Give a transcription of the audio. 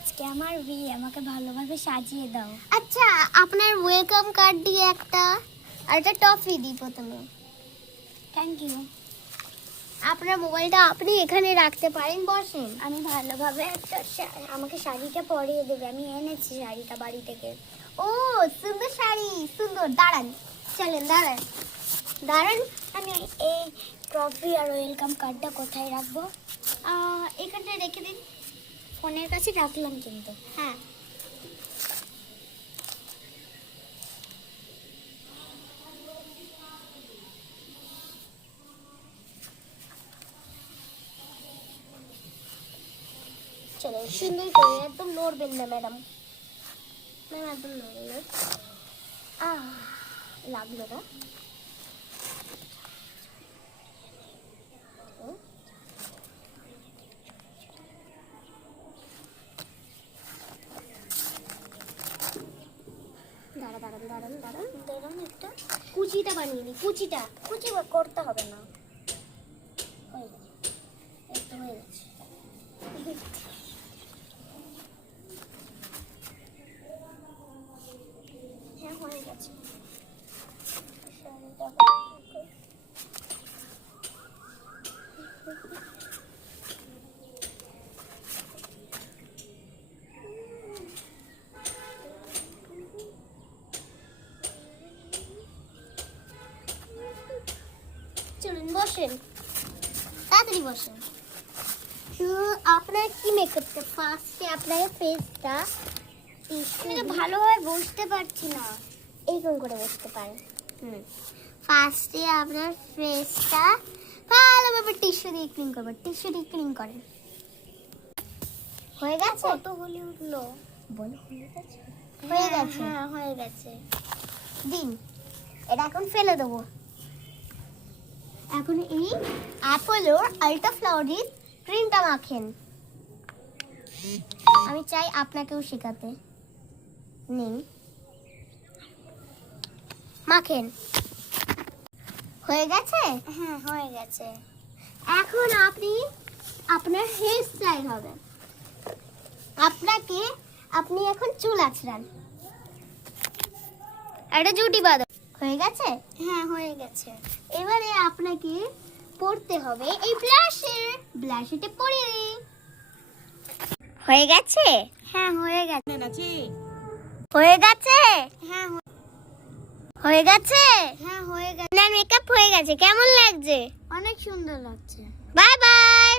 আজকে আমার বিয়ে, আমাকে ভালোভাবে সাজিয়ে দাও। আচ্ছা, আপনার ওয়েলকাম কার্ড দিয়ে একটা আর একটা টফি দিই প্রথমে। Thank you. আপনার মোবাইলটা আপনি এখানে রাখতে পারেন, বসেন। আমি ভালোভাবে একটা আমাকে শাড়িটা পরিয়ে দেবে, আমি এনেছি শাড়িটা বাড়ি থেকে। ও সুন্দর শাড়ি, সুন্দর। দাঁড়ান, চলেন দাঁড়ান দাঁড়ান। আমি এই ট্রফি আর ওয়েলকাম কার্ডটা কোথায় রাখবো? এখানটা রেখে দিন। ফোনের কাছে রাখলাম কিন্তু। হ্যাঁ, চলো সুন্দর করে, একদম নড়বেন না ম্যাডাম। ম্যাম একদম নড়বেন না। লাগলো না। দাঁড়ান একটা কুচিটা বানিয়ে দিই, কুচিটা। কুচি করতে হবে না, হয়ে গেছে, এই তো হয়ে গেছে। হ্যাঁ হয়ে গেছে। চলুন বসেন, তাড়াতাড়ি বসেন। আপনার কি মেকআপটা? ফার্স্টে আপনার ফেসটা আমি ভালোভাবে বুঝতে পারছি না। এইরকম করে বসতে পারেন। ফার্স্টে আপনার ফেসটা ভালোভাবে টিস্যু দিয়ে ক্লিন করবেন। টিস্যু দিয়ে ক্লিন করেন। হয়ে গেছে? কত হলে উঠলো? বলো হয়ে গেছে? হয়ে গেছে। হ্যাঁ হয়ে গেছে। দিন, এটা এখন ফেলে দেবো। এখন এই অ্যাপোলোর আল্ট্রা ফ্লাওয়ারির ক্রিমটা মাখেন। আমি চাই আপনাকেও শেখাতে। নিন, মাখেন। হয়ে গেছে? হ্যাঁ হয়ে গেছে। এখন আপনি আপনার হেয়ার স্টাইল হবে। আপনি এখন চুল আঁচড়ান, একটা জুটি বাঁধো। হয়ে গেছে? হ্যাঁ হয়ে গেছে। এবারে আপনাকে পড়তে হবে এই ব্লাশিটা পরিয়ে দিই। হয়ে গেছে? হ্যাঁ হয়ে গেছে। হয়ে গেছে? হ্যাঁ হয়ে গেছে? হ্যাঁ হয়ে গেছে। না, মেকআপ হয়ে গেছে। কেমন লাগছে? অনেক সুন্দর লাগছে। Bye bye.